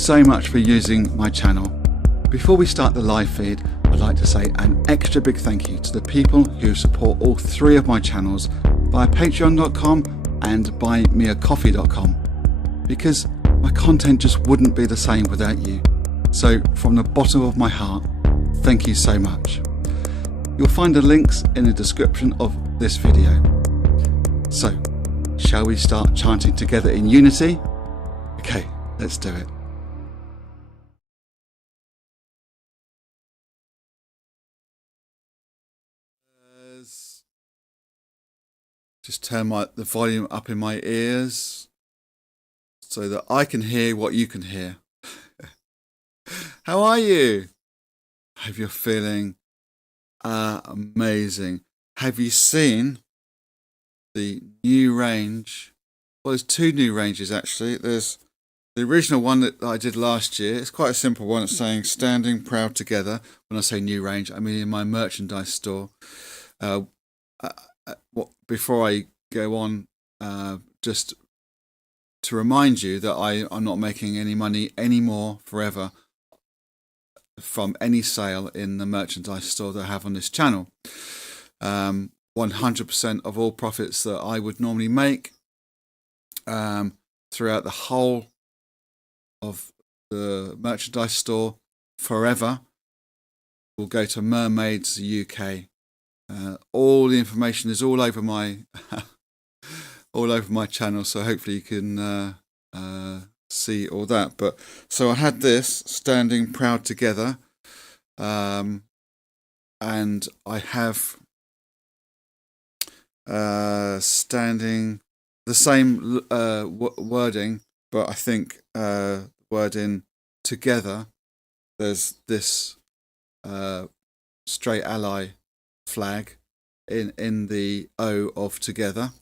so much for using my channel. Before we start the live feed, I'd like to say an extra big thank you to the people who support all three of my channels via patreon.com and buymeacoffee.com, because my content just wouldn't be the same without you. So from the bottom of my heart, thank you so much. You'll find the links in the description of this video. So, shall we start chanting together in unity? Okay, let's do it. Just turn the volume up in my ears so that I can hear what you can hear. How are you? Hope you're feeling amazing. Have you seen the new range? Well, there's two new ranges actually. There's the original one that I did last year. It's quite a simple one. It's saying standing proud together. When I say new range, I mean in my merchandise store. Before I go on, just to remind you that I'm not making any money anymore forever from any sale in the merchandise store that I have on this channel. 100% of all profits that I would normally make throughout the whole of the merchandise store forever will go to Mermaids UK. All the information is all over my channel, so hopefully you can see all that. But so I had this standing proud together, and I have standing the same wording, but I think wording together. There's this straight ally flag in the O of together,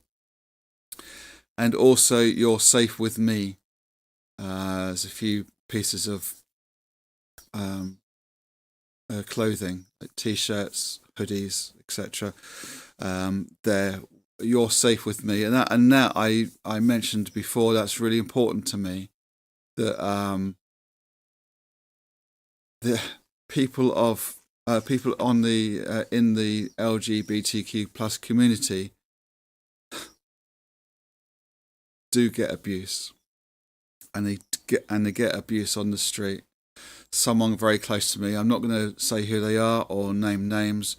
and also you're safe with me. There's a few pieces of clothing like t-shirts, hoodies, etc. There, you're safe with me, and that I mentioned before. That's really important to me. That the people on the in the LGBTQ plus community do get abuse, and they get abuse on the street. Someone very close to me, I'm not going to say who they are or name names,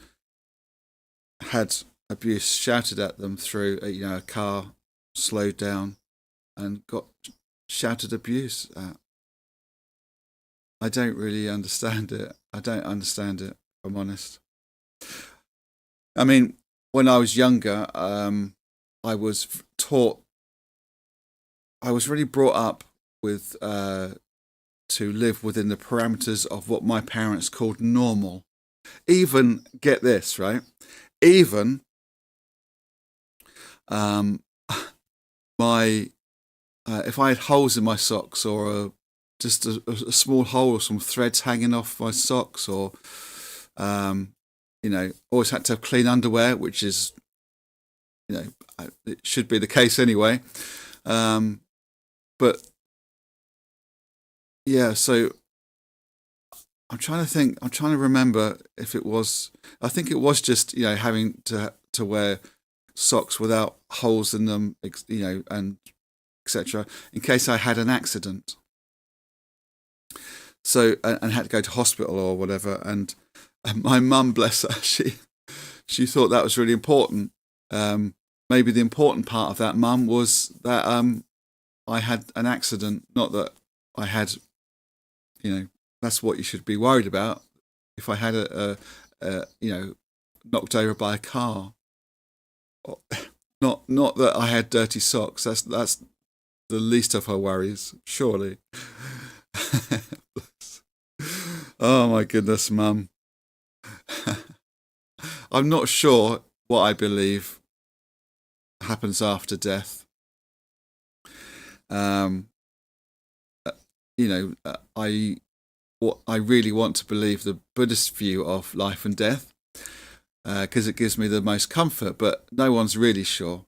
had abuse shouted at them through a car slowed down and got shouted abuse at. I don't really understand it. I don't understand it, if I'm honest. I mean, when I was younger, I was really brought up with to live within the parameters of what my parents called normal. Even, get this, right? Even if I had holes in my socks, or just a small hole or some threads hanging off my socks, or always had to have clean underwear, which is it should be the case anyway. But yeah, so I'm trying to remember if it was, I think it was just having to wear socks without holes in them, and etc., in case I had an accident. So, and had to go to hospital or whatever. And my mum, bless her, she thought that was really important. Maybe the important part of that, mum, was that I had an accident. Not that I had, that's what you should be worried about. If I had a knocked over by a car, not that I had dirty socks. That's the least of her worries, surely. Oh my goodness, Mum. I'm not sure what I believe happens after death. I really want to believe the Buddhist view of life and death, because it gives me the most comfort, but no one's really sure.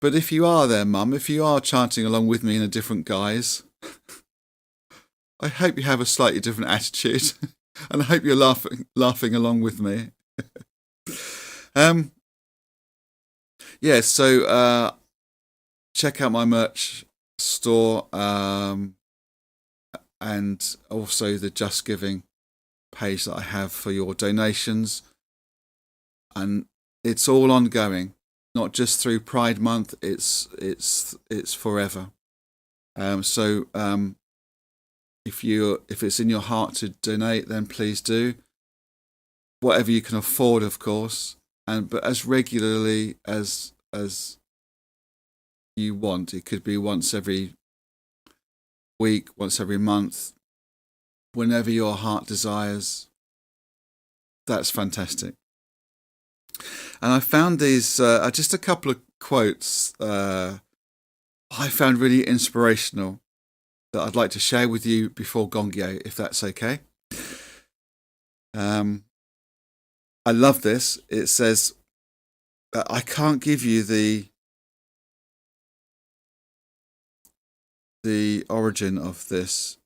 But if you are there, Mum, if you are chanting along with me in a different guise, I hope you have a slightly different attitude, and I hope you're laughing along with me. So check out my merch store, and also the Just Giving page that I have for your donations, and it's all ongoing, not just through Pride Month. It's forever. If it's in your heart to donate, then please do. Whatever you can afford, of course, but as regularly as you want. It could be once every week, once every month, whenever your heart desires. That's fantastic. And I found these just a couple of quotes I found really inspirational that I'd like to share with you before Gongyo, if that's okay. I love this. It says, I can't give you the origin of this.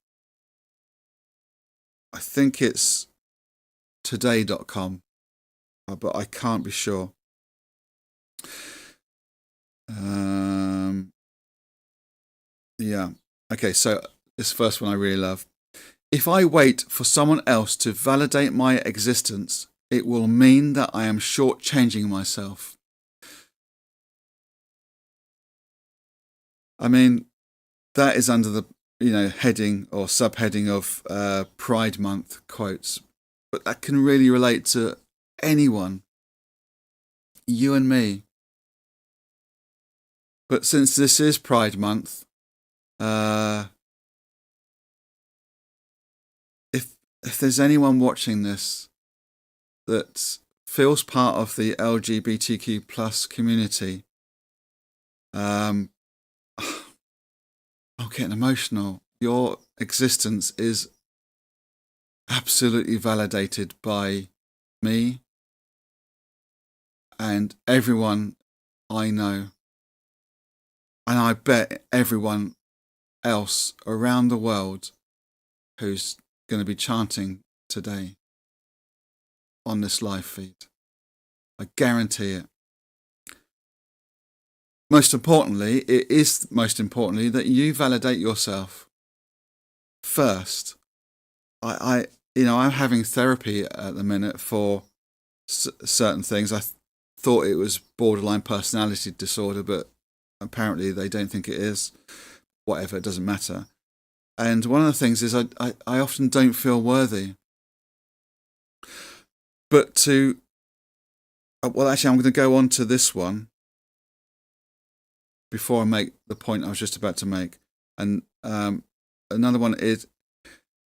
I think it's today.com, but I can't be sure. Okay, so this first one I really love. If I wait for someone else to validate my existence, it will mean that I am shortchanging myself. I mean, that is under the heading or subheading of Pride Month quotes, but that can really relate to anyone, you and me. But since this is Pride Month, if there's anyone watching this that feels part of the LGBTQ plus community, I'm getting emotional. Your existence is absolutely validated by me and everyone I know. And I bet everyone else around the world who's going to be chanting today on this live feed. I guarantee it. Most importantly that you validate yourself first. I'm having therapy at the minute for certain things. I thought it was borderline personality disorder, but apparently they don't think it is. Whatever, it doesn't matter. And one of the things is I often don't feel worthy. But I'm going to go on to this one before I make the point I was just about to make. And another one is,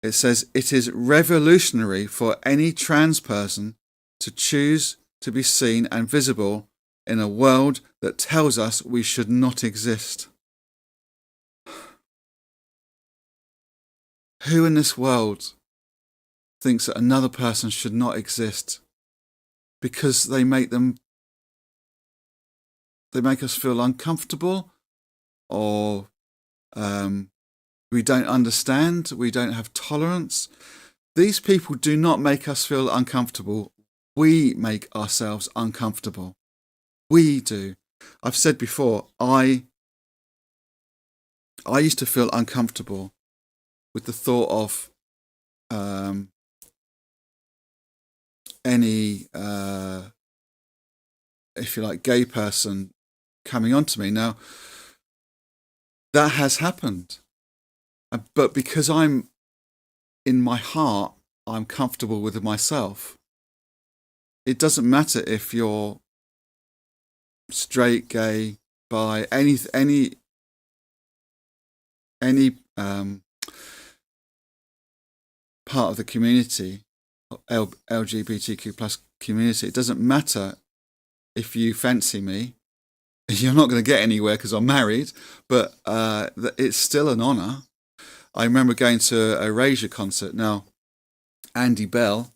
it says, it is revolutionary for any trans person to choose to be seen and visible in a world that tells us we should not exist. Who in this world thinks that another person should not exist because they make us feel uncomfortable, or we don't understand, we don't have tolerance? These people do not make us feel uncomfortable. We make ourselves uncomfortable. We do. I've said before, I used to feel uncomfortable with the thought of any, if you like, gay person coming onto me. Now, that has happened. But because in my heart, I'm comfortable with myself. It doesn't matter if you're straight, gay, bi, any part of the community, LGBTQ plus community. It doesn't matter if you fancy me. You're not going to get anywhere because I'm married, but it's still an honour. I remember going to a Erasure concert. Now, Andy Bell,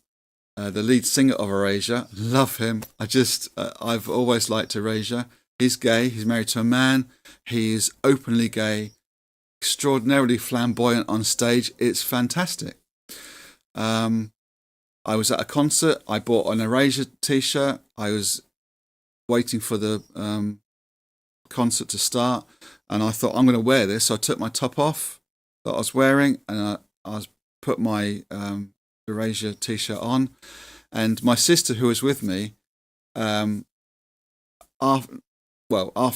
the lead singer of Erasure, love him. I've always liked Erasure. He's gay. He's married to a man. He's openly gay. extraordinarily flamboyant on stage. It's fantastic. I was at a concert. I bought an Erasure t-shirt. I was waiting for the concert to start, and I thought, I'm going to wear this. So I took my top off that I was wearing, and I put my Erasure t-shirt on. And my sister, who was with me, after I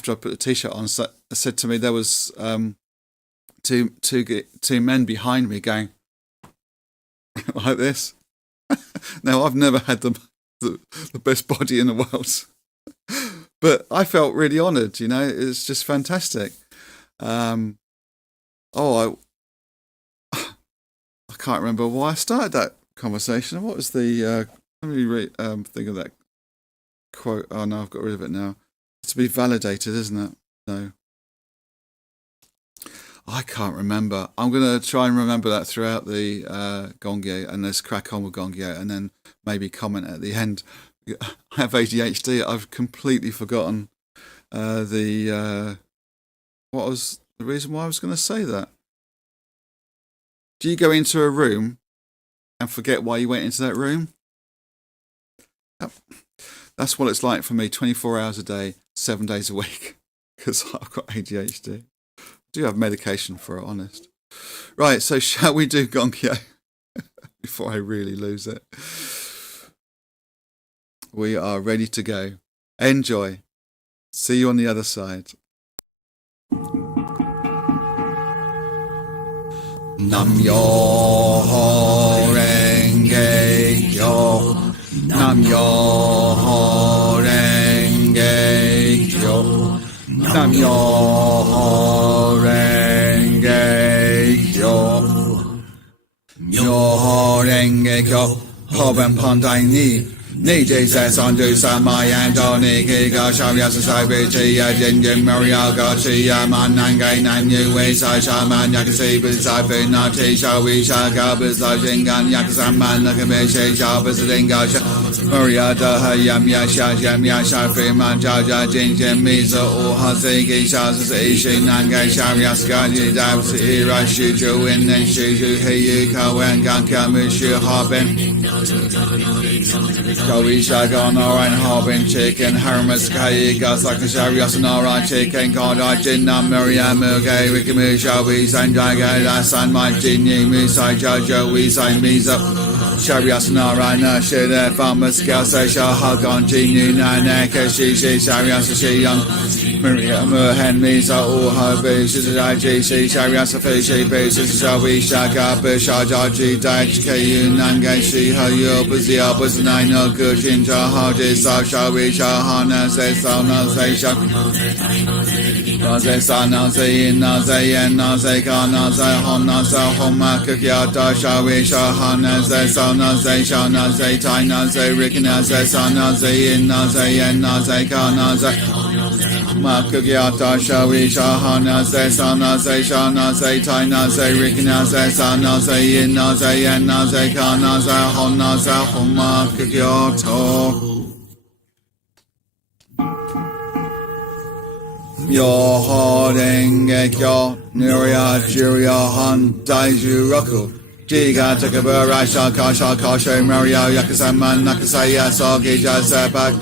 put the t-shirt on, said to me there was two men behind me going like this. Now, I've never had the best body in the world, but I felt really honoured. It's just fantastic. I can't remember why I started that conversation. What was the? Let me think of that quote. Oh no, I've got rid of it now. It's to be validated, isn't it? No. I can't remember. I'm going to try and remember that throughout the Gongyo, and let's crack on with Gongyo, and then maybe comment at the end. I have ADHD. I've completely forgotten what was the reason why I was going to say that. Do you go into a room and forget why you went into that room? Yep. That's what it's like for me, 24 hours a day, 7 days a week, because I've got ADHD. I do have medication for it, honest. Right, so shall we do Gongyo before I really lose it? We are ready to go. Enjoy. See you on the other side. Nam Myoho Renge Kyo. Nam Myoho Renge Kyo. Nam Myoho Renge Kyo. Myoho Renge Kyo. Hoben Pandai Ni. Niji says on do Samayan Doni Kiga Shavya Sasabi Chia Jinjin Maria Gachia Manangai Nanyu Wesai Shaman Yakasi Bisafi Nati Shawi Shaka Bisajingan Yakasaman Nakameshi Shabasadingasha Maria Daha Yamya Shajamya Shafi Manjaja Jinjin Misa Uhasiki Shasas Ishi Nangai Shavya Skaji Dabs Ira Shuju In and Shuju Heyu Kawan Gankamushu Harbin Kawi Shagan Narayan Harbin Chicken Harmas Kai Gasaka Shavyas Narayan Chicken Kardai Jinnam Miriam Muge Wikimu Shawi Sanjay San Majini Misai Jojo Wisai Misa Shavyas Narayan Shida Farmers Kasa Shahagan Jinu Nanaka Shishi Shavyas Shiyang Miriam Muhen Misa Uhabi Shizai Jishi Shavyas Fishi Basis Shawi Shaka Bishajaji Daj Kayu Nangai Shiha Yobuzia Buznaino Gujin Jahadi Sasha Vishahana Se Sauna Se Shak Naze Sana Se Naze Yen Naze Kana Se Hona Se Homa Kukyata Shawishahana Se Sauna Se Shana Se Taina Se Rikina Se Sana Se In Naze Yen Naze Kana Se Makugyata Shawishahana Se Sana Se Shana Se Taina Se Rikina Se Sana Se In Naze Yen Naze Kana Se Hona Se Homa Kyoto Myoho Renge Kyo Nirya Jirya Han Daiju Roku Jiga Takabura Shaka Shaka Shay Mario Yakasaman Nakasaya Sogi Jasabak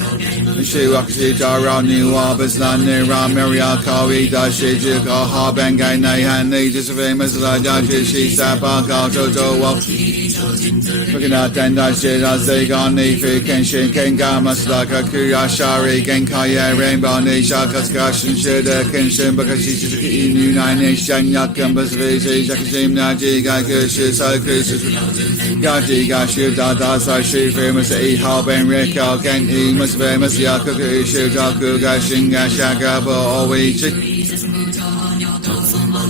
Nishi Wakashi Jara Niwa Bislan Nira Maria Kawi Dashi Juka Habengai Naihan Nijis Famous Lajaji Shi Sabaka Jojo Wok Looking at Denda Shida Zegan Nifi Kenshin Kenga Maslaka Kuyashari Genkaya Rainbow Nisha Kaskashin Shida Kenshin Bakashi Inu Nine Shanyakan Basvisi Jakashim Naji Gakushi Gaji Gashi Dada Sashi Famous E Halben Rika Gen E Must Famous Yaku Shudaku Gashin Gashaka Bo Oichi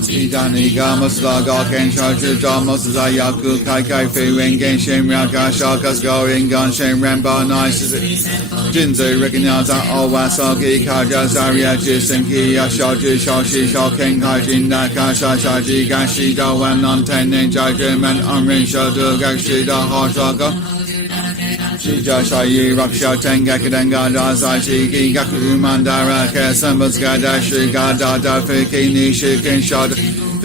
Idani Gamas Laga Ken Charge Jamos Zayaku Kai Kai Fei Wengen Shem Raka Shakas Goring Gan Shem Ramba Nice Jinzu Recogniza Owasagi Kaja Zaria Jisenki Yashaji Shashi Shaken Kaijin Naka Shashaji Gashi Dawan Non Tenen Jajim and Umrin Shadu Gashi Da Hashaka Shija Shayi Raksha Tengakadenga Daza Shiki Gaku Mandara Kesambas Gada Shigada Dafiki Nishi Ken Shad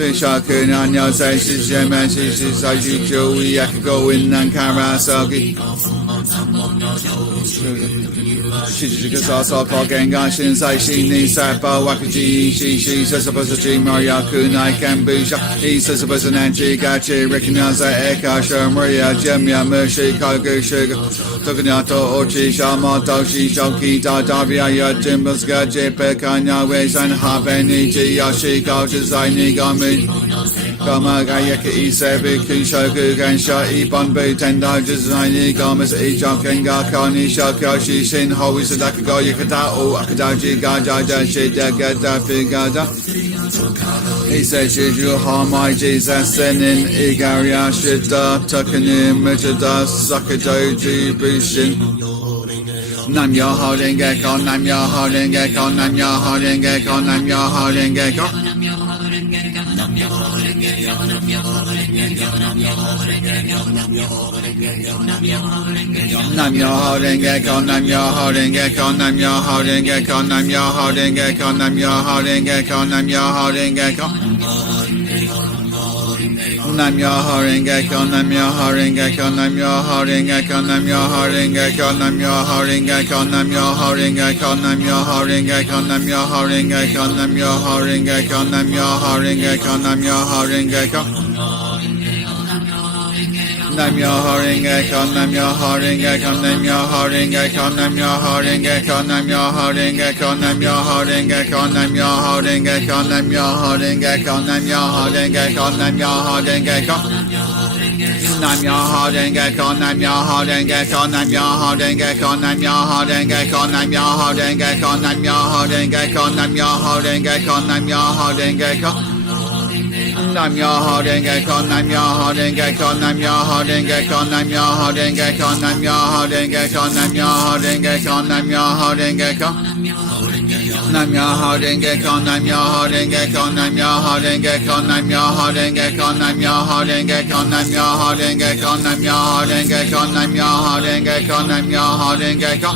Bishaku Nanyo Sai Shijemen Shishi Saiji Joey Yakago in Nankarasaki Shijikasa Gengashin Sai Shini Sapa Wakaji Shishi Sasabasaji Mariaku Nai Kambusha He Sasabasananchi Gachi Rikinaza Eka Maria Jemya Mershi Kogu Sugar Tokanato Ochi Shama Doshi Shoki Dadabia Jimbas Gaji Pekanya Wesan Habeni Yashi Gaji Gami Gama Gayaka Isebi Kushoku Gansha Ibonbu Tendo Jizaini Gamas Ijok Genga Kani Shokoshi Shin Howi Sadaka Go Yakata O Akadaji Gaja Shida Gada Figada He says you Hamai Jesus Senin Igaria Shida Tukanim Mijada Sakadoji Bushin Nam Myoho Renge Kyo, Nam Myoho Renge Kyo, Nam Myoho Renge Kyo, Nam Myoho Renge Kyo. Nam Myoho Renge Kyo, Nam Myoho Renge Kyo, Nam Myoho Renge Kyo, Nam Myoho Renge Kyo, Nam Myoho Renge Kyo, Nam Myoho Renge Kyo. Nam Myoho Renge Kyo, Nam Myoho Renge Kyo, Nam Myoho Renge Kyo, Nam Myoho Renge Kyo, Nam Myoho Renge Kyo, Nam Myoho Renge Kyo, Nam Myoho Renge Kyo, Nam Myoho Renge Kyo, Nam Myoho Renge Kyo, Nam Myoho Renge Kyo, Nam Myoho Renge Kyo. Nam Myoho Renge Kyo, Nam Myoho Renge Kyo, Nam Myoho Renge Kyo, Nam Myoho Renge Kyo, Nam Myoho Renge Kyo, Nam Myoho Renge Kyo, Nam Myoho Renge Kyo, Nam Myoho Renge Kyo, Nam Myoho Renge Kyo, Nam Myoho Renge Kyo. Nam Myoho Renge Kyo, Nam Myoho Renge Kyo, Nam Myoho Renge Kyo, Nam Myoho Renge Kyo, Nam Myoho Renge Kyo, Nam Myoho Renge Kyo, Nam Myoho Renge Kyo, Nam Myoho Renge Kyo. Nam Myoho Renge Kyo, Nam Myoho Renge Kyo, Nam Myoho Renge Kyo, Nam Myoho Renge Kyo, Nam Myoho Renge Kyo, Nam Myoho Renge Kyo, Nam Myoho Renge Kyo. Nam Myoho Renge Kyo, Nam Myoho Renge Kyo, Nam Myoho Renge Kyo, Nam Myoho Renge Kyo, Nam Myoho Renge Kyo, Nam Myoho Renge Kyo, Nam Myoho Renge Kyo, Nam Myoho Renge Kyo, Nam Myoho Renge Kyo.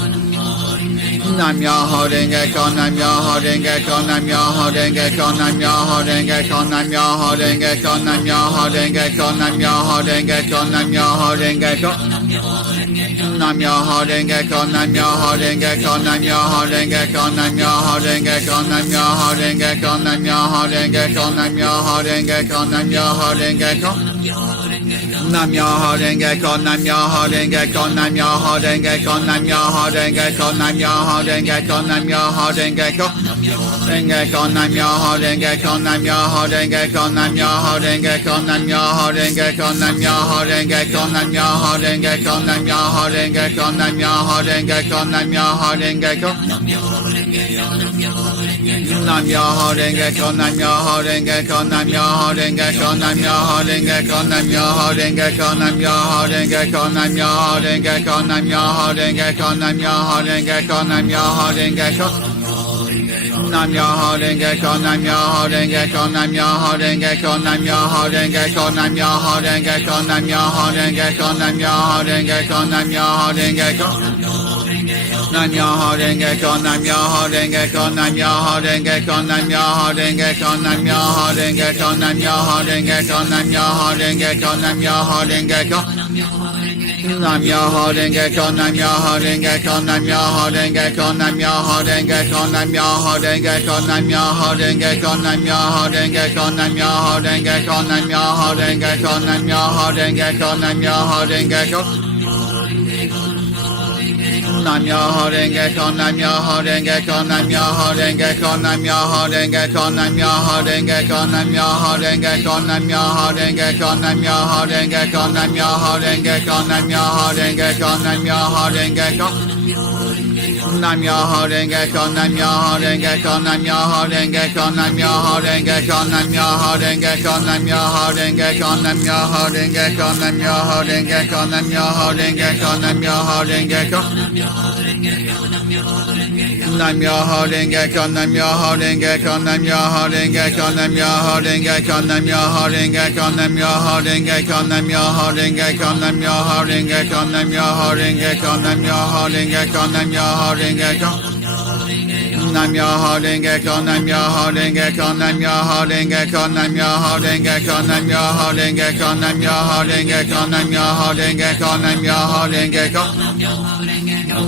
Nam Myoho Renge Kyo, Nam Myoho Renge Kyo, Nam Myoho Renge Kyo, Nam Myoho Renge Kyo, Nam Myoho Renge Kyo, Nam Myoho Renge Kyo, Nam Myoho Renge Kyo, Nam Myoho Renge Kyo. Nam Myoho Renge Kyo, Nam Myoho Renge Kyo, Nam Myoho Renge Kyo, Nam Myoho Renge Kyo, Nam Myoho Renge Kyo, Nam Myoho Renge Kyo, Nam Myoho Renge Kyo, Nam Myoho Renge Kyo. Nam Myoho Renge Kyo, Nam Myoho Renge Kyo, Nam Myoho Renge Kyo, Nam Myoho Renge Kyo, Nam Myoho Renge Kyo, Nam Myoho Renge Kyo. Renge Kyo, Nam Myoho Renge Kyo, Nam Myoho Renge Kyo, Nam Myoho Renge Kyo, Nam Myoho Renge Kyo, Nam Myoho Renge Kyo, Nam Myoho Renge Kyo, Nam Myoho Renge Kyo, Nam Myoho Renge Kyo, Nam Myoho Renge Kyo. Nam Myoho Renge Kyo, Nam Myoho Renge Kyo, Nam Myoho Renge Kyo, Nam Myoho Renge Kyo, Nam Myoho Renge Kyo, Nam Myoho Renge Kyo, Nam Myoho Renge Kyo, Nam Myoho Renge Kyo, Nam Myoho Renge Kyo, Nam Myoho Renge Kyo, Nam Myoho Renge Kyo. Nam Myoho Renge Kyo, Nam Myoho Renge Kyo, Nam Myoho Renge Kyo, Nam Myoho Renge Kyo, Nam Myoho Renge Kyo, Nam Myoho Renge Kyo, Nam Myoho Renge Kyo, Nam Myoho Renge Kyo. Nam Myoho Renge Kyo, Nam Myoho Renge Kyo, Nam Myoho Renge Kyo, Nam Myoho Renge Kyo, Nam Myoho Renge Kyo, Nam Myoho Renge Kyo, Nam Myoho Renge Kyo, Nam Myoho Renge Kyo. Nam Myoho Renge Kyo, Nam Myoho Renge Kyo, Nam Myoho Renge Kyo, Nam Myoho Renge Kyo, Nam Myoho Renge Kyo, Nam Myoho Renge Kyo, Nam Myoho Renge Kyo, Nam Myoho Renge Kyo, Nam Myoho Renge Kyo, Nam Myoho Renge Kyo, Nam Myoho Renge Kyo. Nam Myoho Renge Kyo, Nam Myoho Renge Kyo, Nam Myoho Renge Kyo, Nam Myoho Renge Kyo, Nam Myoho Renge Kyo, Nam Myoho Renge Kyo, Nam Myoho Renge Kyo, Nam Myoho Renge Kyo, Nam Myoho Renge Kyo, Nam Myoho Renge Kyo, Nam Myoho Renge Kyo. Nam Myoho Renge Kyo, Nam Myoho Renge Kyo, Nam Myoho Renge Kyo, Nam Myoho Renge Kyo, Nam Myoho Renge Kyo, Nam Myoho Renge Kyo, Nam Myoho Renge Kyo, Nam Myoho Renge Kyo, Nam Myoho Renge Kyo, Nam Myoho Renge Kyo. Nam Myoho Renge Kyo, Nam Myoho Renge Kyo, Nam Myoho Renge Kyo, Nam Myoho Renge Kyo, Nam Myoho Renge Kyo, Nam Myoho Renge Kyo, Nam Myoho Renge Kyo, Nam Myoho Renge Kyo, Nam Myoho Renge Kyo, Nam Myoho Renge Kyo, Nam Myoho Renge Kyo. Nam Myoho Renge Kyo, Nam Myoho Renge Kyo, Nam Myoho Renge Kyo, Nam Myoho Renge Kyo, Nam Myoho Renge Kyo, Nam Myoho Renge Kyo, Nam Myoho Renge Kyo, Nam Myoho Renge Kyo.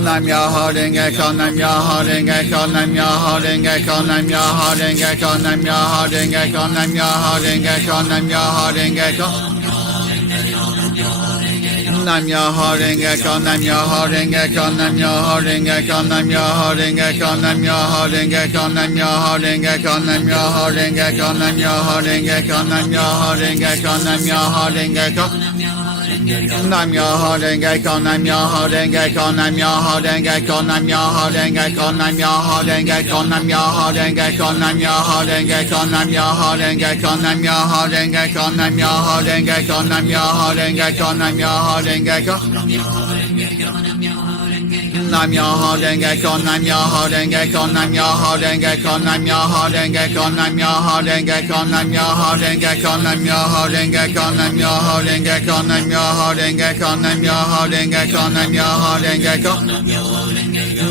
Nam Myoho Renge Kyo, Nam Myoho Renge Kyo, Nam Myoho Renge Kyo, Nam Myoho Renge Kyo, Nam Myoho Renge Kyo, Nam Myoho Renge Kyo, Nam Myoho Renge Kyo. Nam Myoho Renge Kyo, Nam Myoho Renge Kyo, Nam Myoho Renge Kyo, Nam Myoho Renge Kyo, Nam Myoho Renge Kyo, Nam Myoho Renge Kyo, Nam Myoho Renge Kyo, Nam Myoho Renge Kyo, Nam Myoho Renge Kyo, Nam Myoho Renge Kyo. Nam Myoho Renge Kyo, Nam Myoho Renge Kyo, Nam Myoho Renge Kyo, Nam Myoho Renge Kyo, Nam Myoho Renge Kyo, Nam Myoho Renge Kyo, Nam Myoho Renge Kyo, Nam Myoho Renge Kyo, Nam Myoho Renge Kyo, Nam Myoho Renge Kyo, Nam Myoho Renge Kyo, Nam Myoho Renge Kyo. Nam Myoho Renge Kyo, Nam Myoho Renge Kyo, Nam Myoho Renge Kyo, Nam Myoho Renge Kyo, Nam Myoho Renge Kyo, Nam Myoho Renge Kyo, Nam Myoho Renge Kyo, Nam Myoho Renge Kyo, Nam Myoho Renge Kyo, Nam Myoho Renge Kyo, Nam Myoho Renge Kyo.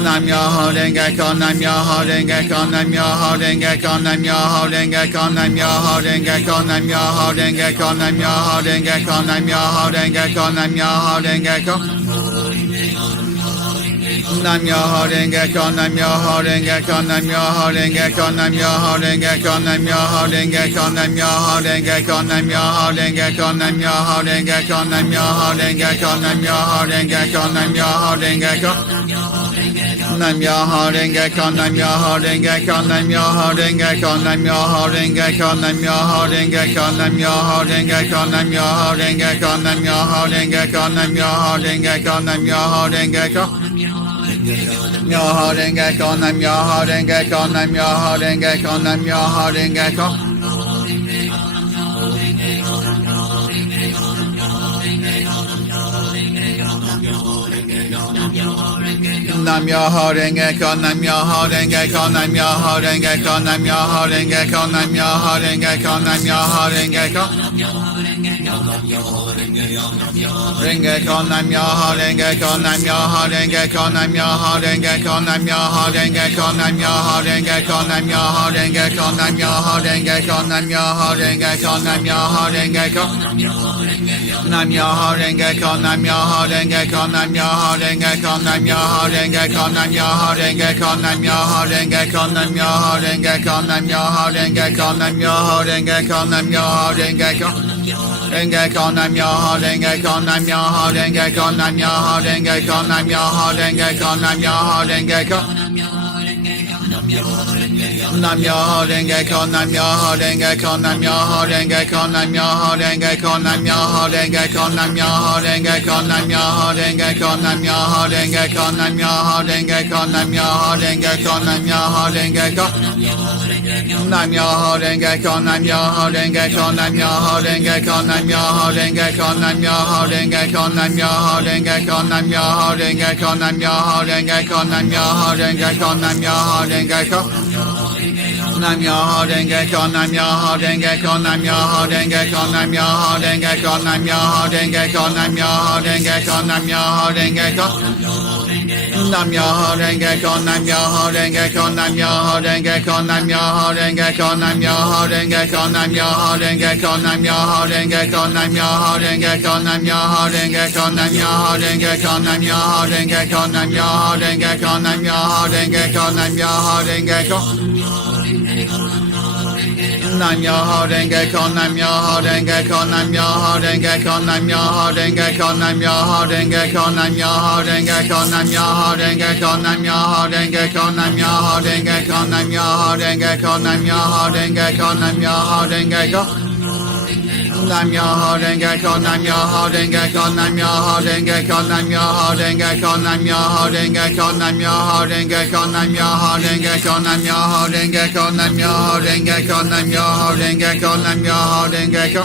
Nam Myoho Renge Kyo, Nam Myoho Renge Kyo, Nam Myoho Renge Kyo, Nam Myoho Renge Kyo, Nam Myoho Renge Kyo, Nam Myoho Renge Kyo, Nam Myoho Renge Kyo, Nam Myoho Renge Kyo, Nam Myoho Renge Kyo. Nam Myoho Renge Kyo, Nam Myoho Renge Kyo, Nam Myoho Renge Kyo, Nam Myoho Renge Kyo, Nam Myoho Renge Kyo, Nam Myoho Renge Kyo, Nam Myoho Renge Kyo, Nam Myoho Renge Kyo, Nam Myoho Renge Kyo, Nam Myoho Renge Kyo, Nam Myoho Renge Kyo. Nam Myoho Renge Kyo, Nam Myoho Renge Kyo, Nam Myoho Renge Kyo, Nam Myoho Renge Kyo, Nam Myoho Renge Kyo, Nam Myoho Renge Kyo, Nam Myoho Renge Kyo, Nam Myoho Renge Kyo, Nam Myoho Renge Kyo, Nam Myoho Renge Kyo. Myoho Renge Kyo, Nam Myoho Renge Kyo, Nam Myoho Renge Kyo, Nam Myoho Renge Kyo. Nam Myoho Renge Kyo, Nam Myoho Renge Kyo, Nam Myoho Renge Kyo, Nam Myoho Renge Kyo, Nam Myoho Renge Kyo, Nam Myoho Renge Kyo. Renge Kyo, Nam Myoho Renge Kyo, Nam Myoho Renge Kyo, Nam Myoho Renge Kyo, Nam Myoho Renge Kyo, Nam Myoho Renge Kyo, Nam Myoho Renge Kyo, Nam Myoho Renge Kyo, Nam Myoho Renge Kyo, Nam Myoho Renge Kyo. Nam Myoho Renge Kyo, Nam Myoho Renge Kyo, Nam Myoho Renge Kyo, Nam Myoho Renge Kyo, Nam Myoho Renge Kyo, Nam Myoho Renge Kyo, Nam Myoho Renge Kyo, Nam Myoho Renge Kyo, Nam Myoho Renge Kyo, Nam Myoho Renge Kyo. Renge Kyo, Nam Myoho Renge Kyo, Nam Myoho Renge Kyo, Nam Myoho Renge Kyo, Nam Myoho Renge Kyo, Nam Myoho Renge Kyo. Nam Myoho Renge Kyo, Nam Myoho Renge Kyo, Nam Myoho Renge Kyo, Nam Myoho Renge Kyo, Nam Myoho Renge Kyo, Nam Myoho Renge Kyo, Nam Myoho Renge Kyo, Nam Myoho Renge Kyo, Nam Myoho Renge Kyo, Nam Myoho Renge Kyo, Nam Myoho Renge Kyo. Nam Myoho Renge Kyo, Nam Myoho Renge Kyo, Nam Myoho Renge Kyo, Nam Myoho Renge Kyo, Nam Myoho Renge Kyo, Nam Myoho Renge Kyo, Nam Myoho Renge Kyo, Nam Myoho Renge Kyo, Nam Myoho Renge Kyo, Nam Myoho Renge Kyo. Nam Myoho Renge Kyo, Nam Myoho Renge Kyo, Nam Myoho Renge Kyo, Nam Myoho Renge Kyo, Nam Myoho Renge Kyo, Nam Myoho Renge Kyo, Nam Myoho Renge Kyo. Nam Myoho Renge Kyo, Nam Myoho Renge Kyo, Nam Myoho Renge Kyo, Nam Myoho Renge Kyo, Nam Myoho Renge Kyo, Nam Myoho Renge Kyo, Nam Myoho Renge Kyo, Nam Myoho Renge Kyo, Nam Myoho Renge Kyo, Nam Myoho Renge Kyo, Nam Myoho Renge Kyo, Nam Myoho Renge Kyo, Nam Myoho Renge Kyo, Nam Myoho Renge Kyo. Nam Myoho Renge Kyo, Nam Myoho Renge Kyo, Nam Myoho Renge Kyo, Nam Myoho Renge Kyo, Nam Myoho Renge Kyo, Nam Myoho Renge Kyo, Nam Myoho Renge Kyo, Nam Myoho Renge Kyo, Nam Myoho Renge Kyo, Nam Myoho Renge Kyo, Nam Myoho Renge Kyo, Nam Myoho Renge Kyo. Nam Myoho Renge Kyo, Nam Myoho Renge Kyo, Nam Myoho Renge Kyo, Nam Myoho Renge Kyo, Nam Myoho Renge Kyo, Nam Myoho Renge Kyo, Nam Myoho Renge Kyo, Nam Myoho Renge Kyo, Nam Myoho Renge Kyo, Nam Myoho Renge Kyo, Nam Myoho Renge Kyo.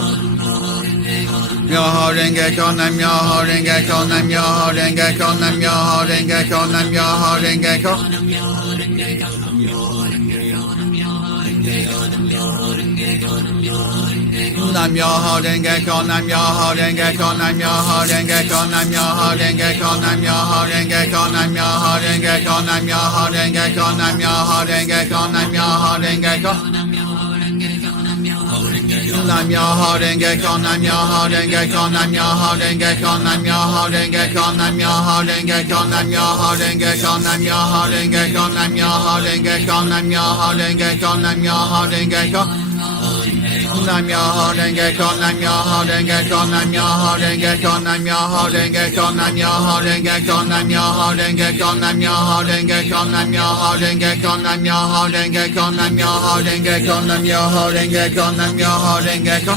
Myoho Renge Kyo, Nam Myoho Renge Kyo, Nam Myoho Renge Kyo, Nam Myoho Renge Kyo, Nam Myoho Renge Kyo. Nam Myoho Renge Kyo, Nam Myoho Renge Kyo, Nam Myoho Renge Kyo, Nam Myoho Renge Kyo, Nam Myoho Renge Kyo, Nam Myoho Renge Kyo, Nam Myoho Renge Kyo, Nam Myoho Renge Kyo, Nam Myoho Renge Kyo. Nam Myoho Renge Kyo, Nam Myoho Renge Kyo, Nam Myoho Renge Kyo, Nam Myoho Renge Kyo, Nam Myoho Renge Kyo, Nam Myoho Renge Kyo, Nam Myoho Renge Kyo, Nam Myoho Renge Kyo, Nam Myoho Renge Kyo, Nam Myoho Renge Kyo. Nam Myoho Renge Kyo, Nam Myoho Renge Kyo, Nam Myoho Renge Kyo, Nam Myoho Renge Kyo, Nam Myoho Renge Kyo, Nam Myoho Renge Kyo, Nam Myoho Renge Kyo, Nam Myoho Renge Kyo, Nam Myoho Renge Kyo, Nam Myoho Renge Kyo, Nam Myoho Renge Kyo, Nam Myoho Renge Kyo.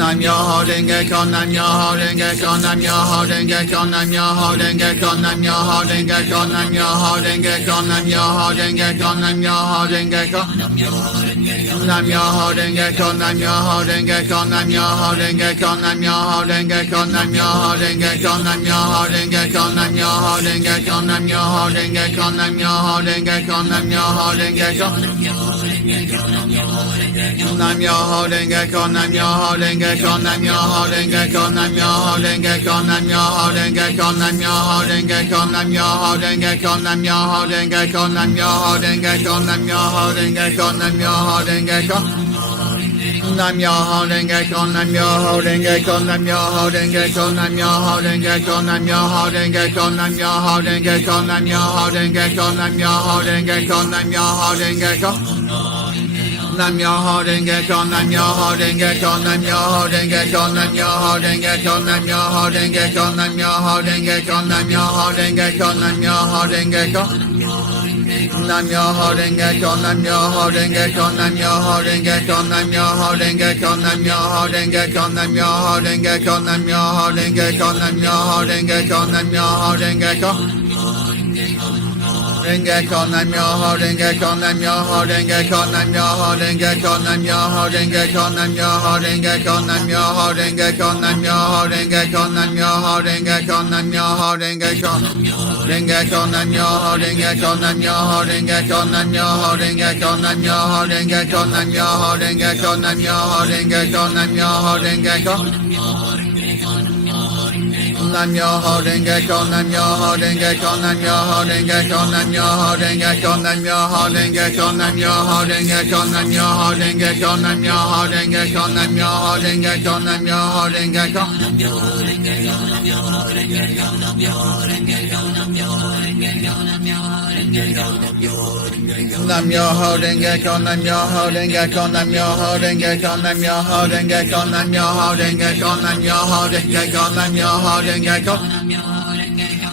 Nam Myoho Renge Kyo, Nam Myoho Renge Kyo, Nam Myoho Renge Kyo, Nam Myoho Renge Kyo, Nam Myoho Renge Kyo, Nam Myoho Renge Kyo, Nam Myoho Renge Kyo, Nam Myoho Renge Kyo. Nam Myoho Renge Kyo, Nam Myoho Renge Kyo, Nam Myoho Renge Kyo, Nam Myoho Renge Kyo, Nam Myoho Renge Kyo, Nam Myoho Renge Kyo, Nam Myoho Renge Kyo, Nam Myoho Renge Kyo, Nam Myoho Renge Kyo, Nam Myoho Renge Kyo. Nam Myoho Renge Kyo, Nam Myoho Renge Kyo, Nam Myoho Renge Kyo, Nam Myoho Renge Kyo, Nam Myoho Renge Kyo, Nam Myoho Renge Kyo, Nam Myoho Renge Kyo, Nam Myoho Renge Kyo, Nam Myoho Renge Kyo, Nam Myoho Renge Kyo, Nam Myoho Renge Kyo. Nam Myoho Renge Kyo, Nam Myoho Renge Kyo, Nam Myoho Renge Kyo, Nam Myoho Renge Kyo, Nam Myoho Renge Kyo, Nam Myoho Renge Kyo, Nam Myoho Renge Kyo, Nam Myoho Renge Kyo, Nam Myoho Renge Kyo. Nam Myoho Renge Kyo, Nam Myoho Renge Kyo, Nam Myoho Renge Kyo, Nam Myoho Renge Kyo, Nam Myoho Renge Kyo, Nam Myoho Renge Kyo, Nam Myoho Renge Kyo, Nam Myoho Renge Kyo. Nam Myoho Renge Kyo, Nam Myoho Renge Kyo, Nam Myoho Renge Kyo, Nam Myoho Renge Kyo, Nam Myoho Renge Kyo, Nam Myoho Renge Kyo, Nam Myoho Renge Kyo, Nam Myoho Renge Kyo, Nam Myoho Renge Kyo. Renge Kyo, Nam Myoho Renge Kyo, Nam Myoho Renge Kyo, Nam Myoho Renge Kyo, Nam Myoho Renge Kyo, Nam Myoho Renge Kyo, Nam Myoho Renge Kyo, Nam Myoho Renge Kyo, Nam Myoho Renge Kyo, Nam Myoho Renge Kyo. Renge Kyo, Nam Myoho Renge Kyo, Nam Myoho Renge Kyo, Nam Myoho Renge Kyo, Nam Myoho Renge Kyo, Nam Myoho Renge Kyo, Nam Myoho Renge Kyo, Nam Myoho Renge Kyo. Nam Myoho Renge Kyo, Nam Myoho Renge Kyo, Nam Myoho Renge Kyo, Nam Myoho Renge Kyo, Nam Myoho Renge Kyo, Nam Myoho Renge Kyo, Nam Myoho Renge Kyo, Nam Myoho Renge Kyo, Nam Myoho Renge Kyo, Nam Myoho Renge Kyo. Nam Myoho Renge Kyo, Nam Myoho Renge Kyo, Nam Myoho Renge Kyo, Nam Myoho Renge Kyo, Nam Myoho Renge Kyo, Nam Myoho Renge Kyo, Nam Myoho Renge Kyo.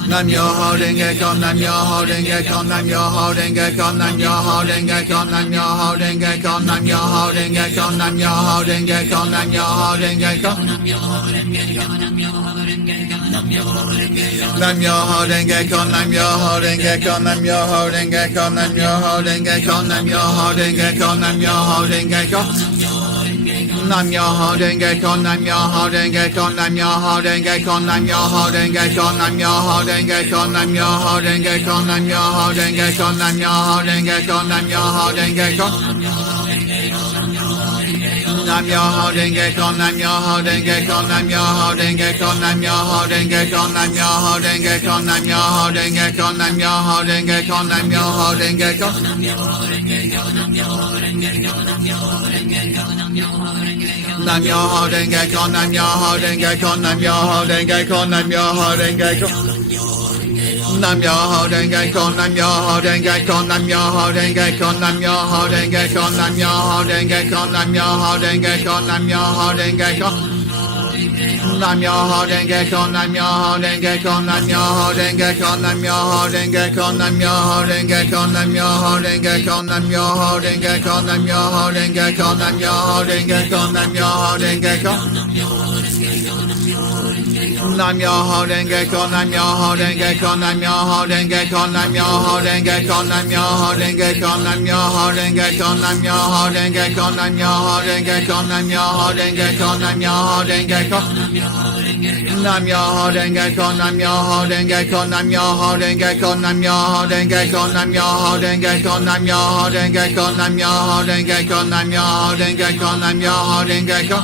Nam Myoho Renge Kyo, Nam Myoho Renge Kyo, Nam Myoho Renge Kyo, Nam Myoho Renge Kyo, Nam Myoho Renge Kyo, Nam Myoho Renge Kyo, Nam Myoho Renge Kyo, Nam Myoho Renge Kyo. Nam Myoho Renge Kyo, Nam Myoho Renge Kyo, Nam Myoho Renge Kyo, Nam Myoho Renge Kyo, Nam Myoho Renge Kyo, Nam Myoho Renge Kyo. Nam Myoho Renge Kyo, Nam Myoho Renge Kyo, Nam Myoho Renge Kyo, Nam Myoho Renge Kyo, Nam Myoho Renge Kyo, Nam Myoho Renge Kyo, Nam Myoho Renge Kyo, Nam Myoho Renge Kyo, Nam Myoho Renge Kyo. Nam Myoho Renge Kyo, Nam Myoho Renge Kyo, Nam Myoho Renge Kyo, Nam Myoho Renge Kyo, Nam Myoho Renge Kyo, Nam Myoho Renge Kyo, Nam Myoho Renge Kyo, Nam Myoho Renge Kyo. Nam Myoho Renge Kyo, Nam Myoho Renge Kyo, Nam Myoho Renge Kyo, Nam Myoho Renge Kyo. Nam Myoho Renge Kyo, Nam Myoho Renge Kyo, Nam Myoho Renge Kyo, Nam Myoho Renge Kyo, Nam Myoho Renge Kyo, Nam Myoho Renge Kyo, Nam Myoho Renge Kyo. Nam Myoho Renge Kyo, Nam Myoho Renge Kyo, Nam Myoho Renge Kyo, Nam Myoho Renge Kyo, Nam Myoho Renge Kyo, Nam Myoho Renge Kyo, Nam Myoho Renge Kyo, Nam Myoho Renge Kyo, Nam Myoho Renge Kyo, Nam Myoho Renge Kyo. Nam Myoho Renge Kyo, Nam Myoho Renge Kyo, Nam Myoho Renge Kyo, Nam Myoho Renge Kyo, Nam Myoho Renge Kyo, Nam Myoho Renge Kyo, Nam Myoho Renge Kyo, Nam Myoho Renge Kyo, Nam Myoho Renge Kyo, Nam Myoho Renge Kyo. Kyo. Nam Myoho Renge Kyo, Nam Myoho Renge Kyo, Nam Myoho Renge Kyo, Nam Myoho Renge Kyo, Nam Myoho Renge Kyo, Nam Myoho Renge Kyo, Nam Myoho Renge Kyo, Nam Myoho Renge Kyo, Nam Myoho Renge Kyo.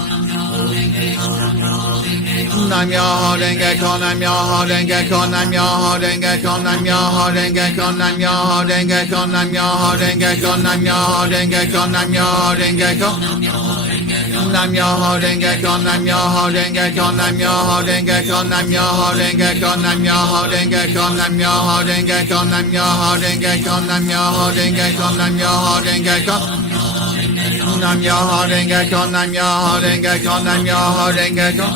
Nam Myoho Renge Kyo, Nam Myoho Renge Kyo, Nam Myoho Renge Kyo, Nam Myoho Renge Kyo, Nam Myoho Renge Kyo, Nam Myoho Renge Kyo, Nam Myoho Renge Kyo, Nam Myoho Renge Kyo. Nam Myoho Renge Kyo, Nam Myoho Renge Kyo, Nam Myoho Renge Kyo, Nam Myoho Renge Kyo, Nam Myoho Renge Kyo, Nam Myoho Renge Kyo, Nam Myoho Renge Kyo, Nam Myoho Renge Kyo, Nam Myoho Renge Kyo. Nam Myoho Renge Kyo, Nam Myoho Renge Kyo, Nam Myoho Renge Kyo.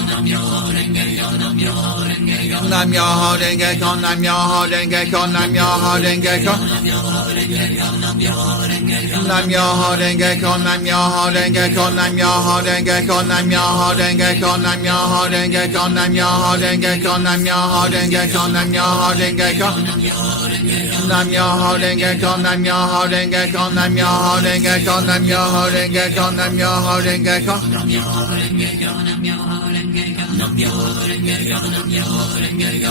Nam Myoho Renge Kyo, Nam Myoho Renge Kyo, Nam Myoho Renge Kyo. Nam Myoho Renge Kyo, Nam Myoho Renge Kyo, Nam Myoho Renge Kyo, Nam Myoho Renge Kyo, Nam Myoho Renge Kyo, Nam Myoho Renge Kyo, Nam Myoho Renge Kyo, Nam Myoho Renge Kyo. Nam Myoho Renge Kyo, Nam Myoho Renge Kyo, Nam Myoho Renge Kyo, Nam Myoho Renge Kyo, Nam Myoho Renge Kyo. Nam Myoho Renge Kyo, Nam Myoho Renge Kyo, Nam Myoho Renge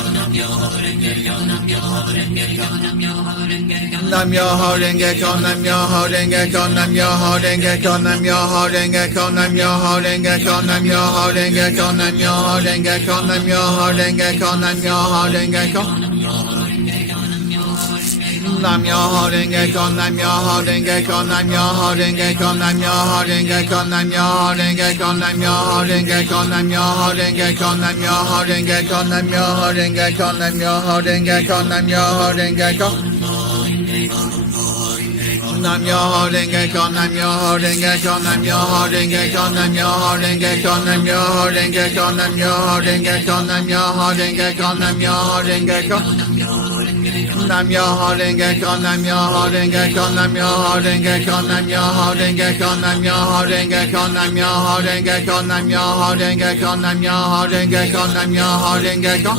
Kyo, Nam Myoho Renge Kyo, Nam Myoho Renge Kyo. Nam Myoho Renge Kyo, Nam Myoho Renge Kyo, Nam Myoho Renge Kyo, Nam Myoho Renge Kyo, Nam Myoho Renge Kyo, Nam Myoho Renge Kyo, Nam Myoho Renge Kyo, Nam Myoho Renge Kyo, Nam Myoho Renge Kyo. Nam Myoho Renge Kyo, Nam Myoho Renge Kyo, Nam Myoho Renge Kyo, Nam Myoho Renge Kyo, Nam Myoho Renge Kyo, Nam Myoho Renge Kyo, Nam Myoho Renge Kyo, Nam Myoho Renge Kyo, Nam Myoho Renge Kyo, Nam Myoho Renge Kyo, Nam Myoho Renge Kyo. Nam Myoho Renge Kyo, Nam Myoho Renge Kyo, Nam Myoho Renge Kyo, Nam Myoho Renge Kyo, Nam Myoho Renge Kyo, Nam Myoho Renge Kyo, Nam Myoho Renge Kyo, Nam Myoho Renge Kyo. Nam Myoho Renge Kyo, Nam Myoho Renge Kyo, Nam Myoho Renge Kyo, Nam Myoho Renge Kyo, Nam Myoho Renge Kyo, Nam Myoho Renge Kyo, Nam Myoho Renge Kyo, Nam Myoho Renge Kyo, Nam Myoho Renge Kyo.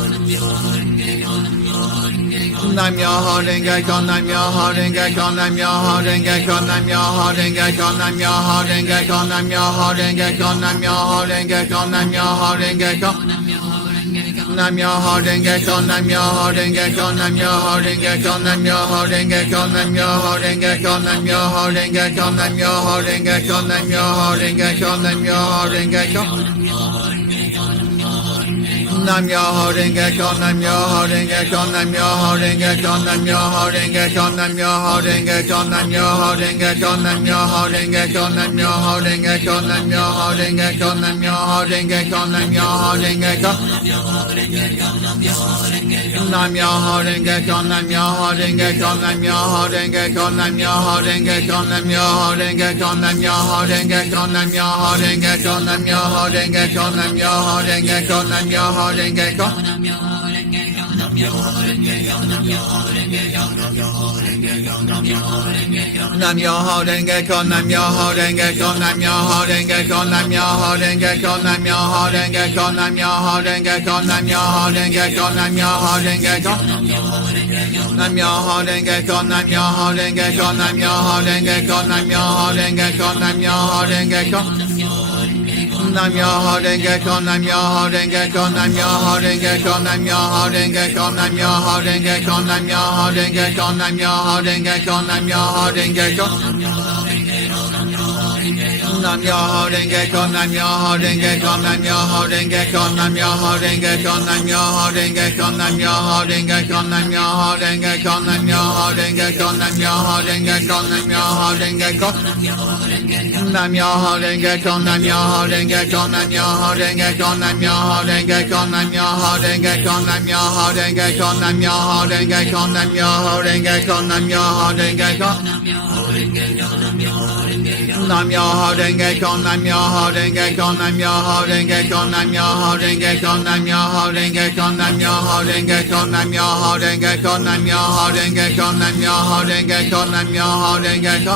Nam Myoho Renge Kyo, Nam Myoho Renge Kyo, Nam Myoho Renge Kyo, Nam Myoho Renge Kyo, Nam Myoho Renge Kyo, Nam Myoho Renge Kyo, Nam Myoho Renge Kyo, Nam Myoho Renge Kyo. Nam Myoho Renge Kyo, Nam Myoho Renge Kyo, Nam Myoho Renge Kyo, Nam Myoho Renge Kyo, Nam Myoho Renge Kyo, Nam Myoho Renge Kyo, Nam Myoho Renge Kyo, Nam Myoho Renge Kyo, Nam Myoho Renge Kyo. Nam Myoho Renge Kyo, Nam Myoho Renge Kyo, Nam Myoho Renge Kyo, Nam Myoho Renge Kyo, Nam Myoho Renge Kyo, Nam Myoho Renge Kyo, Nam Myoho Renge Kyo, Nam Myoho Renge Kyo, Nam Myoho Renge Kyo, Nam Myoho Renge Kyo, Nam Myoho Renge Kyo. Nam Myoho Renge Kyo, Nam Myoho Renge Kyo, Nam Myoho Renge Kyo, Nam Myoho Renge Kyo, Nam Myoho Renge Kyo, Nam Myoho Renge Kyo, Nam Myoho Renge Kyo, Nam Myoho Renge Kyo, Nam Myoho Renge Kyo, Nam Myoho Renge Kyo. Nam Myoho Renge Kyo, Nam Myoho Renge Kyo, Nam Myoho Renge Kyo, Nam Myoho Renge Kyo. Nam Myoho Renge Kyo, Nam Myoho Renge Kyo, Nam Myoho Renge Kyo, Nam Myoho Renge Kyo, Nam Myoho Renge Kyo, Nam Myoho Renge Kyo, Nam Myoho Renge Kyo, Nam Myoho Renge Kyo. Nam Myoho Renge Kyo, Nam Myoho Renge Kyo, Nam Myoho Renge Kyo, Nam Myoho Renge Kyo, Nam Myoho Renge Kyo. Nam Myoho Renge Kyo, Nam Myoho Renge Kyo, Nam Myoho Renge Kyo, Nam Myoho Renge Kyo, Nam Myoho Renge Kyo, Nam Myoho Renge Kyo, Nam Myoho Renge Kyo, Nam Myoho Renge Kyo. Nam Myoho Renge Kyo, Nam Myoho Renge Kyo, Nam Myoho Renge Kyo, Nam Myoho Renge Kyo, Nam Myoho Renge Kyo, Nam Myoho Renge Kyo, Nam Myoho Renge Kyo, Nam Myoho Renge Kyo, Nam Myoho Renge Kyo, Nam Myoho Renge Kyo. Nam Myoho Renge Kyo, Nam Myoho Renge Kyo, Nam Myoho Renge Kyo, Nam Myoho Renge Kyo, Nam Myoho Renge Kyo, Nam Myoho Renge Kyo, Nam Myoho Renge Kyo, Nam Myoho Renge Kyo, Nam Myoho Renge Kyo. Nam Myoho Renge Kyo, Nam Myoho Renge Kyo, Nam Myoho Renge Kyo, Nam Myoho Renge Kyo, Nam Myoho Renge Kyo, Nam Myoho Renge Kyo, Nam Myoho Renge Kyo, Nam Myoho Renge Kyo, Nam Myoho Renge Kyo, Nam Myoho Renge Kyo.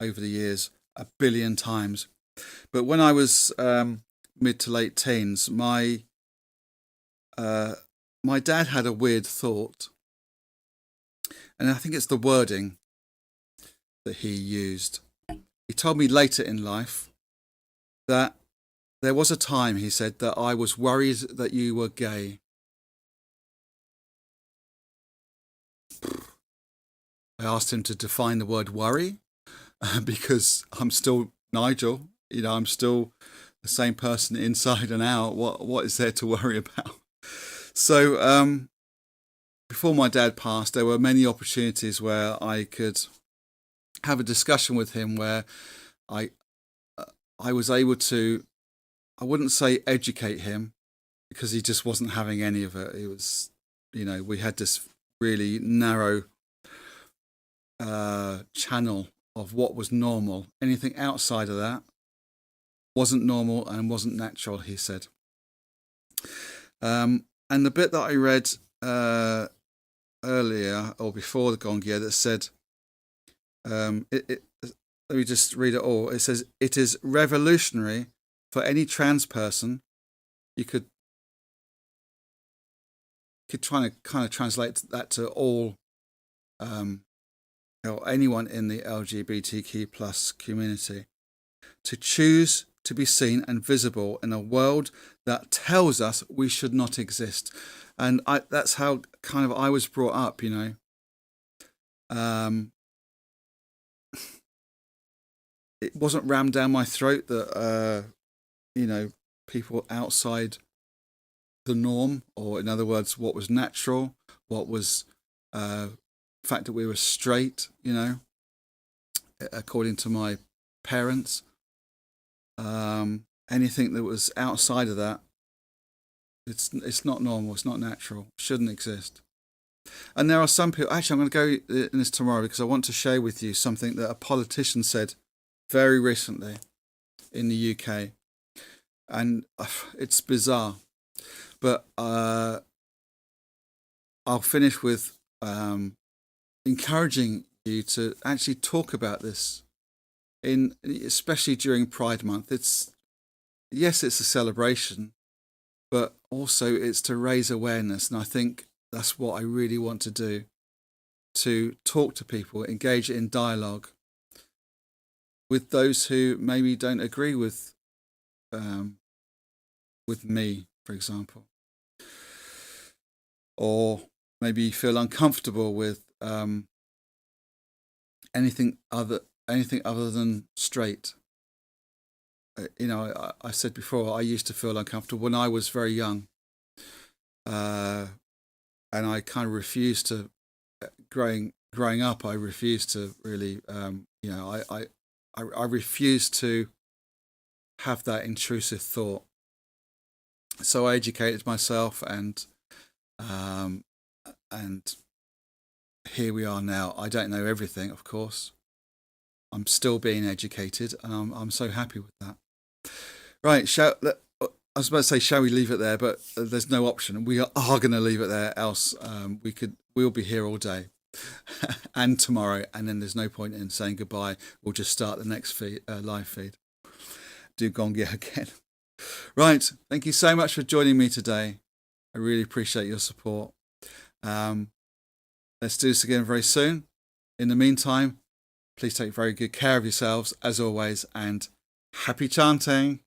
over the years 1 billion times. But when I was mid to late teens, my dad had a weird thought, and I think it's the wording that he used. He told me later in life that there was a time, he said, that I was worried that you were gay. I asked him to define the word worry, because I'm still Nigel. I'm still the same person inside and out. What is there to worry about? So before my dad passed, there were many opportunities where I could have a discussion with him, where I was able to, I wouldn't say educate him, because he just wasn't having any of it. It was, we had this really narrow channel of what was normal. Anything outside of that wasn't normal and wasn't natural, he said. And the bit that I read earlier or before the Gongyo that said, let me just read it all. It says, it is revolutionary for any trans person. You could try to kind of translate that to all, or anyone in the LGBTQ plus community, to choose to be seen and visible in a world that tells us we should not exist. And that's how kind of I was brought up, It wasn't rammed down my throat that, people outside the norm, or in other words, what was natural, what was the fact that we were straight, according to my parents. Anything that was outside of that, it's not normal, it's not natural, shouldn't exist. And there are some people, actually I'm going to go in this tomorrow, because I want to share with you something that a politician said very recently in the UK, and it's bizarre, but I'll finish with encouraging you to actually talk about this, especially during Pride Month. It's a celebration, but also it's to raise awareness, and I think that's what I really want to do, to talk to people, engage in dialogue with those who maybe don't agree with me, for example, or maybe feel uncomfortable with anything other than straight. I said before, I used to feel uncomfortable when I was very young, and I kind of refused to. Growing up, I refused to really, I refused to have that intrusive thought. So I educated myself, and here we are now. I don't know everything, of course. I'm still being educated, and I'm so happy with that. Right, I was about to say, shall we leave it there? But there's no option. We are going to leave it there, else we'll be here all day and tomorrow, and then there's no point in saying goodbye. We'll just start the next live feed. Do Gongyo again. Right, thank you so much for joining me today. I really appreciate your support. Let's do this again very soon. In the meantime, please take very good care of yourselves, as always, and happy chanting.